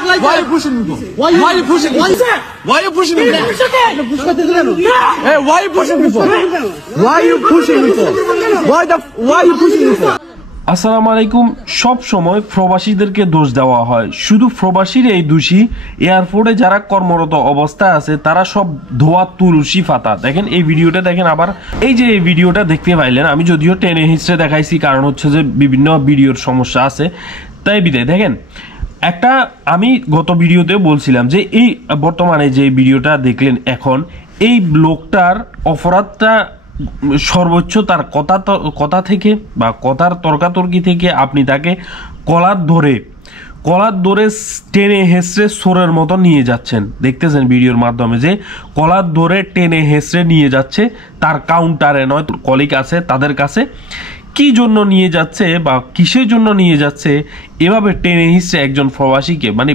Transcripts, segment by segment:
Why are you pushing me? Why are you pushing me? Why are you pushing me? Hey, why are you pushing me for? Why are you pushing me for? Why are you pushing me for? আসসালামু আলাইকুম। সব সময় প্রবাসীদেরকে দোষ দেওয়া হয়, শুধু প্রবাসীর এই দোষী। এয়ারপোর্টে যারা কর্মরত অবস্থায় আছে তারা সব ধোয়া তুলসী পাতা। দেখেন এই ভিডিওটা দেখেন, আবার এই যে এই ভিডিওটা দেখতে পাইলেন, আমি যদিও টেনে হিস্ট্রি দেখাইছি, কারণ হচ্ছে যে বিভিন্ন ভিডিওর সমস্যা আছে, তাই বিদায়। দেখেন একটা, আমি গত ভিডিওতে বলছিলাম যে এই বর্তমানে যে ভিডিওটা দেখলেন এখন, এই লোকটার অপরাধটা সর্বোচ্চ তার কথা থেকে বা কথার তর্কাতর্কি থেকে আপনি তাকে কলার ধরে টেনে হেসড়ে সোরের মতো নিয়ে যাচ্ছেন। দেখতেছেন ভিডিওর মাধ্যমে যে কলার ধরে টেনে হেসড়ে নিয়ে যাচ্ছে তার কাউন্টারে, নয় কলিগ আছে তাদের কাছে। কি জন্য নিয়ে যাচ্ছে বা কিসের জন্য নিয়ে যাচ্ছে এভাবে টেনে হিসছে একজন প্রবাসীকে, মানে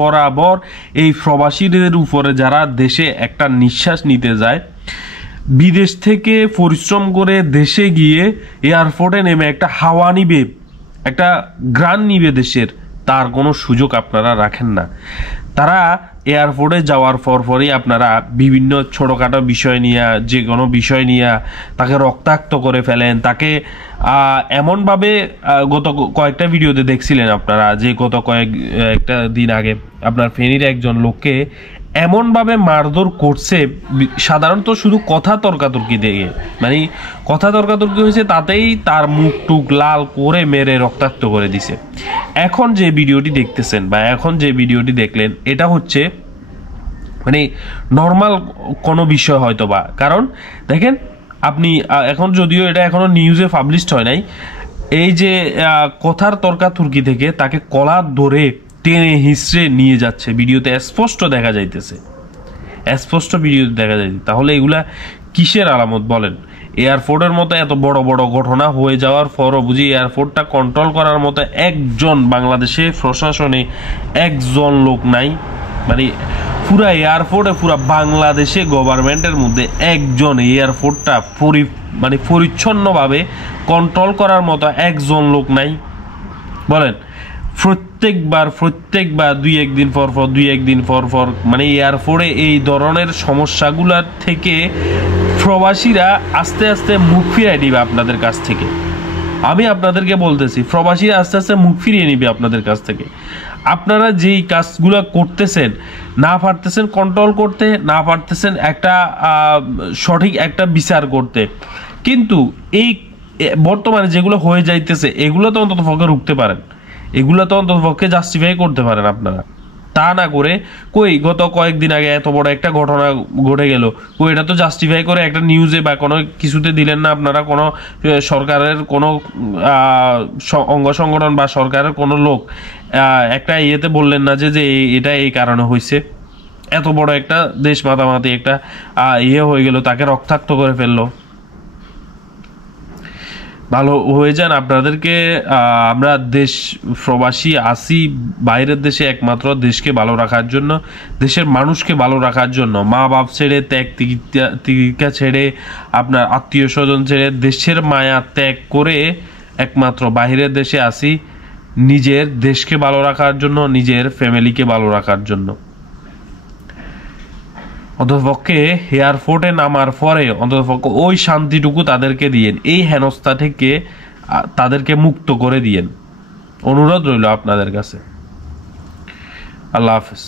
বরাবর এই প্রবাসীদের উপরে যারা দেশে একটা নিঃশ্বাস নিতে যায়, বিদেশ থেকে পরিশ্রম করে দেশে গিয়ে এয়ারপোর্টে নেমে একটা হাওয়া নিবে, একটা গ্রান নিবে দেশের, তার কোনো সুযোগ আপনারা রাখেন না। তারা এয়ারপোর্টে যাওয়ার পরই আপনারা বিভিন্ন ছোটোখাটো বিষয় নিয়ে, যে কোনো বিষয় নিয়ে তাকে রক্তাক্ত করে ফেলেন। তাকে এমনভাবে গত কয়েকটা ভিডিওতে দেখছিলেন আপনারা যে গত কয়েকটা দিন আগে আপনার ফেনীর একজন লোককে এমনভাবে মারধর করছে, সাধারণত শুধু কথা তর্কাতর্কি দিয়ে, মানে কথা তর্কাতর্কি হয়েছে, তাতেই তার মুখ টুক লাল করে মেরে রক্তাক্ত করে দিছে। এখন যে ভিডিওটি দেখতেছেন বা এখন যে ভিডিওটি দেখলেন, এটা হচ্ছে মানে নর্মাল কোনো বিষয় হয়তো বা, কারণ দেখেন আপনি এখন, যদিও এটা এখনো নিউজে পাবলিশড হয় নাই, এই যে কথার তর্কাতর্কি থেকে তাকে কলার ধরে টেনে হিসড়ে নিয়ে যাচ্ছে, ভিডিওতে স্পষ্ট দেখা যাইতেছে, স্পষ্ট ভিডিওতে দেখা যাইতেছে। তাহলে এগুলা কিসের আলামত বলেন? এয়ারপোর্টের মতো এত বড় বড় ঘটনা হয়ে যাওয়ার পরও বুঝি এয়ারপোর্টটা কন্ট্রোল করার মতো একজন বাংলাদেশে প্রশাসনে একজন লোক নাই? মানে পুরা এয়ারপোর্টে, পুরা বাংলাদেশে গভর্নমেন্টের মধ্যে একজন এয়ারপোর্টটা মানে পরিচ্ছন্নভাবে কন্ট্রোল করার মতো একজন লোক নাই? বলেন। প্রত্যেকবার দুই একদিন পর মানে এয়ারপোর্টে এই ধরনের সমস্যাগুলোর থেকে প্রবাসীরা আস্তে আস্তে মুখ ফিরিয়ে নিবে আপনাদের কাছ থেকে। আমি আপনাদেরকে বলতেছি, প্রবাসীরা আস্তে আস্তে মুখ ফিরিয়ে নিবে আপনাদের কাছ থেকে। আপনারা যেই কাজগুলো করতেছেন, না পারতেছেন কন্ট্রোল করতে, না পারতেছেন একটা সঠিক একটা বিচার করতে, কিন্তু এই বর্তমানে যেগুলো হয়ে যাইতেছে এগুলো তো অন্তত পক্ষে রুখতে পারেন, এগুলো তো অন্তত পক্ষে জাস্টিফাই করতে পারেন আপনারা। তা না করে গত কয়েকদিন আগে এত বড় একটা ঘটনা ঘটে গেল, এটা তো জাস্টিফাই করে একটা নিউজে বা কোনো কিছুতে দিলেন না আপনারা। কোনো সরকারের কোনো অঙ্গ সংগঠন বা সরকারের কোনো লোক একটা ইয়েতে বললেন না যে এটা এই কারণে হয়েছে। এত বড় একটা দেশ মাতামাতি একটা হয়ে গেল, তাকে রক্তাক্ত করে ফেললো। ভালো হয়ে যান। আপনাদেরকে আমরা দেশ প্রবাসী আসি বাইরের দেশে একমাত্র দেশকে ভালো রাখার জন্য, দেশের মানুষকে ভালো রাখার জন্য। মা বাপ ছেড়ে, ত্যাগ তিতিক্ষা ছেড়ে, আপনার আত্মীয় স্বজন ছেড়ে, দেশের মায়া ত্যাগ করে একমাত্র বাইরের দেশে আসি নিজের দেশকে ভালো রাখার জন্য, নিজের ফ্যামিলিকে ভালো রাখার জন্য। অন্ততপক্ষে এয়ারপোর্টে নামার পরে অন্ততপক্ষে ওই শান্তিটুকু তাদেরকে দিয়েন, এই হেনস্থা থেকে তাদেরকে মুক্ত করে দিয়েন। অনুরোধ রইল আপনাদের কাছে। আল্লাহ হাফেজ।